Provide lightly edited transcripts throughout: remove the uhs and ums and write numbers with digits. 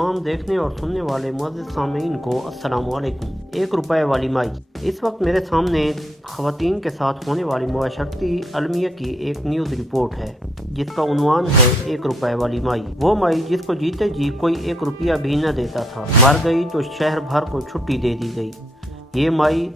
तमाम देखने और सुनने वाले मुअज़्ज़िज़ सामीन को अस्सलाम वालेकुम। 1 रुपए वाली माई। इस वक्त मेरे सामने ख़वातीन के साथ होने वाली मुआशरती अलमिया की एक न्यूज़ रिपोर्ट है जिसका उन्वान है 1 रुपए वाली माई। वो माई जिसको जीते जी कोई 1 रुपया भी न देता था, मर गई तो शहर भर को छुट्टी दे दी गई। ये माई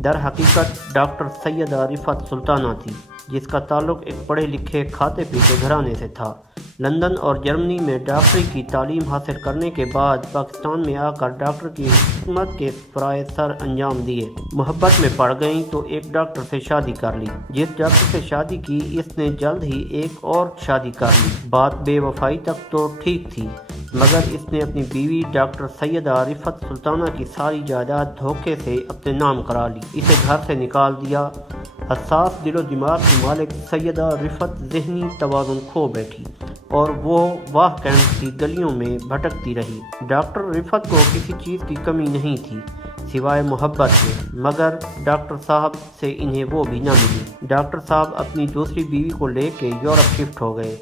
दर हकीकत डॉक्टर सैयदा रिफत सुल्ताना थी, जिसका ताल्लुक एक पढ़े लिखे खाते पीते घराने से था। लंदन और जर्मनी में डॉक्टरी की तालीम हासिल करने के बाद पाकिस्तान में आकर डॉक्टर की खिदमत के फ़राइज़ सर अंजाम दिए। मोहब्बत में पड़ गईं तो एक डॉक्टर से शादी कर ली। जिस डॉक्टर से शादी की इसने जल्द ही एक और शादी कर ली। बात बेवफाई तक तो ठीक थी, मगर इसने अपनी बीवी डॉक्टर सैयदा रिफत सुल्ताना की सारी जायदाद धोखे से अपने नाम करा ली। इसे घर से निकाल दिया। हसास दिलो दिमाग की मालिक सैयदा रिफत ज़हनी तवाज़ुन खो बैठी और वो वाह कैंट की गलियों में भटकती रही। डॉक्टर रिफत को किसी चीज़ की कमी नहीं थी सिवाय मोहब्बत के, मगर डॉक्टर साहब से इन्हें वो भी न मिली। डॉक्टर साहब अपनी दूसरी बीवी को लेके यूरोप शिफ्ट हो गए।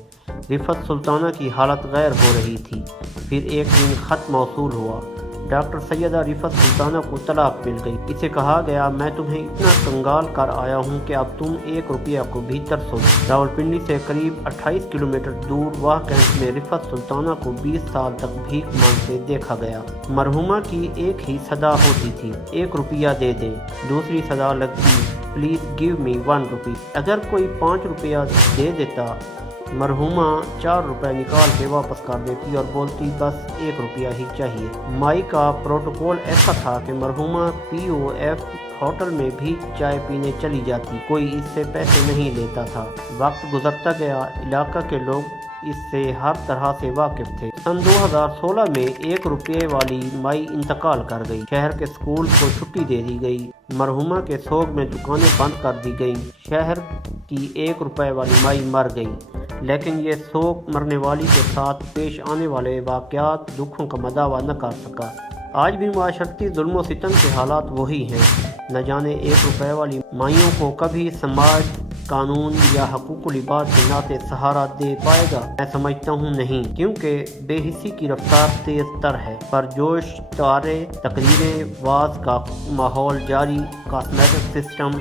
रिफत सुल्ताना की हालत गैर हो रही थी। फिर एक दिन ख़त मौसूल हुआ। डॉक्टर सैयदा रिफत सुल्ताना को तलाक मिल गई। इसे कहा गया, मैं तुम्हें इतना कंगाल कर आया हूँ कि अब तुम 1 रुपया को भी तरसो। रावलपिंडी से करीब 28 किलोमीटर दूर वाह कैंट में रिफत सुल्ताना को 20 साल तक भीख मांगते देखा गया। मरहुमा की एक ही सदा होती थी, 1 रुपया दे दें। दूसरी सदा लगती, प्लीज़ गिव मी 1 रुपी। अगर कोई 5 रुपया दे देता, मरहुमा 4 रुपए निकाल के वापस कर देती और बोलती बस 1 रुपया ही चाहिए। माई का प्रोटोकॉल ऐसा था कि मरहुमा POF होटल में भी चाय पीने चली जाती, कोई इससे पैसे नहीं लेता था। वक्त गुजरता गया, इलाका के लोग इससे हर तरह से वाकिफ थे। सन 2016 में 1 रुपये वाली माई इंतकाल कर गई। शहर के स्कूल को छुट्टी दे दी गई। मरहुमा के सोग में दुकानें बंद कर दी गईं। शहर की 1 रुपये वाली माई मर गई, लेकिन ये सोग मरने वाली के साथ पेश आने वाले वाक़यात दुखों का मदावा न कर सका। आज भी माशरती जुल्म और सितम के हालात वही हैं। न जाने 1 रुपये वाली माइयों को कभी समाज, कानून या हकूकुल इबाद के नाते सहारा दे पाएगा। मैं समझता हूँ नहीं, क्योंकि बेहिसी की रफ्तार तेज तर है। पर जोश, तारे, तकरीरें, वाज का माहौल जारी, कॉस्मेटिक सिस्टम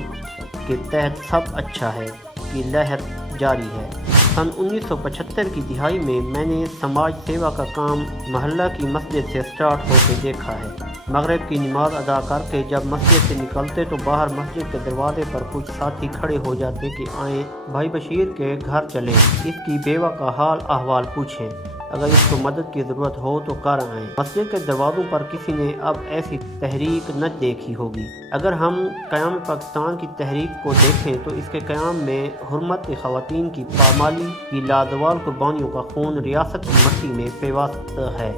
के तहत सब अच्छा है कि लहर जारी है। सन 1975 की दिहाई में मैंने समाज सेवा का काम महल्ला की मस्जिद से स्टार्ट होकर देखा है। मगरिब की नमाज अदा करके जब मस्जिद से निकलते तो बाहर मस्जिद के दरवाजे पर कुछ साथी खड़े हो जाते कि आएँ भाई बशीर के घर चलें, इसकी बेवा का हाल अहवाल पूछें, अगर इसको मदद की ज़रूरत हो तो कर आएँ। मस्जिद के दरवाज़ों पर किसी ने अब ऐसी तहरीक न देखी होगी। अगर हम क़याम पाकिस्तान की तहरीक को देखें तो इसके क़याम में हुर्मत ख़वातीन की पामाली की लाजवाल कुर्बानियों का खून रियासत की मट्टी में पेवस्त है,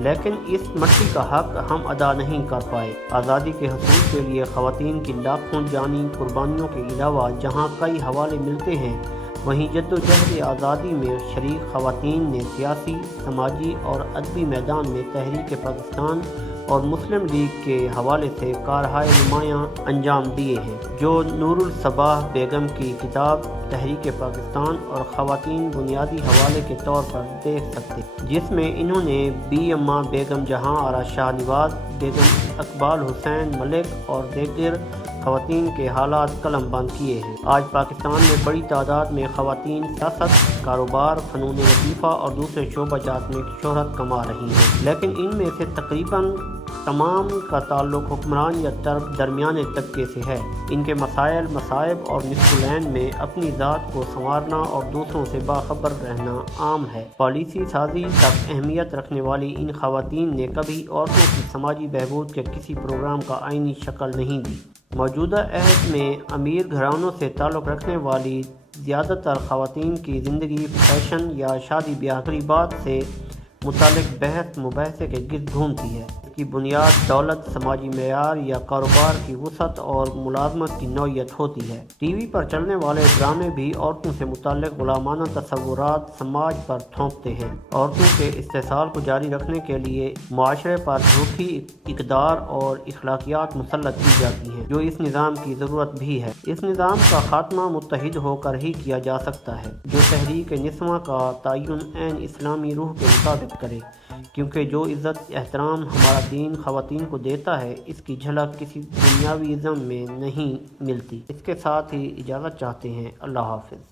लेकिन इस मट्टी का हक हम अदा नहीं कर पाए। आज़ादी के हसूल के लिए ख़वातीन की लाखों जानी कुर्बानियों के अलावा जहाँ कई हवाले मिलते हैं, वहीं जद्दोजहद आज़ादी में शरीक ख़वातीन ने सियासी, समाजी और अदबी मैदान में तहरीक पाकिस्तान और मुस्लिम लीग के हवाले से कारहाय नुमायाँ अंजाम दिए हैं, जो नूरुल सबाह बेगम की किताब तहरीक पाकिस्तान और ख़वातीन बुनियादी हवाले के तौर पर देख सकते, जिसमें इन्होंने बी अम्मा बेगम जहां आरा शाहनवाज बेगम, इकबाल हुसैन मलिक और दीगर ख़वातीन के हालात कलम बंद किए हैं। आज पाकिस्तान में बड़ी तादाद में ख़वातीन सियासत, कारोबार, फ़नून लतीफ़ा और दूसरे शोबाजात में शोहरत कमा रही हैं, लेकिन इनमें से तकरीबन तमाम का ताल्लुक हुक्मरान या दरमियाने तबके से है। इनके मसाइल, मसाइब और निस्फुलैन में अपनी ज़ात को संवारना और दूसरों से बाखबर रहना आम है। पॉलिसी साजी तक अहमियत रखने वाली इन ख़वातीन ने कभी औरतों की समाजी बहबूद के किसी प्रोग्राम का आईनी शक्ल नहीं दी। मौजूदा अहद में अमीर घरानों से ताल्लुक़ रखने वाली ज़्यादातर ख़वातीन की ज़िंदगी फैशन या शादी ब्याह की बात से मुतालिक बहस मुबाहसे के गिर्द घूमती है। इसकी बुनियाद दौलत, समाजी मेयार या कारोबार की वुसअत और मुलाजमत की नौयत होती है। टीवी पर चलने वाले ड्रामे भी औरतों से मुताल्लिक गुलामाना तस्वुरात समाज पर थोपते हैं। औरतों के इस्तेसाल को जारी रखने के लिए मुआशरे पर झूठी इक़दार और इखलाकियात मुसल्लत की जाती हैं, जो इस निज़ाम की ज़रूरत भी है। इस निज़ाम का खात्मा मुत्तहिद होकर ही किया जा सकता है, जो तहरीक निस्वां का तयन ऐन इस्लामी रूह के मुताबिक करे। کیونکہ جو عزت احترام ہمارا دین خواتین کو دیتا ہے اس کی جھلک کسی دنیاوی ازم میں نہیں ملتی۔ اس کے ساتھ ہی اجازت چاہتے ہیں۔ اللہ حافظ۔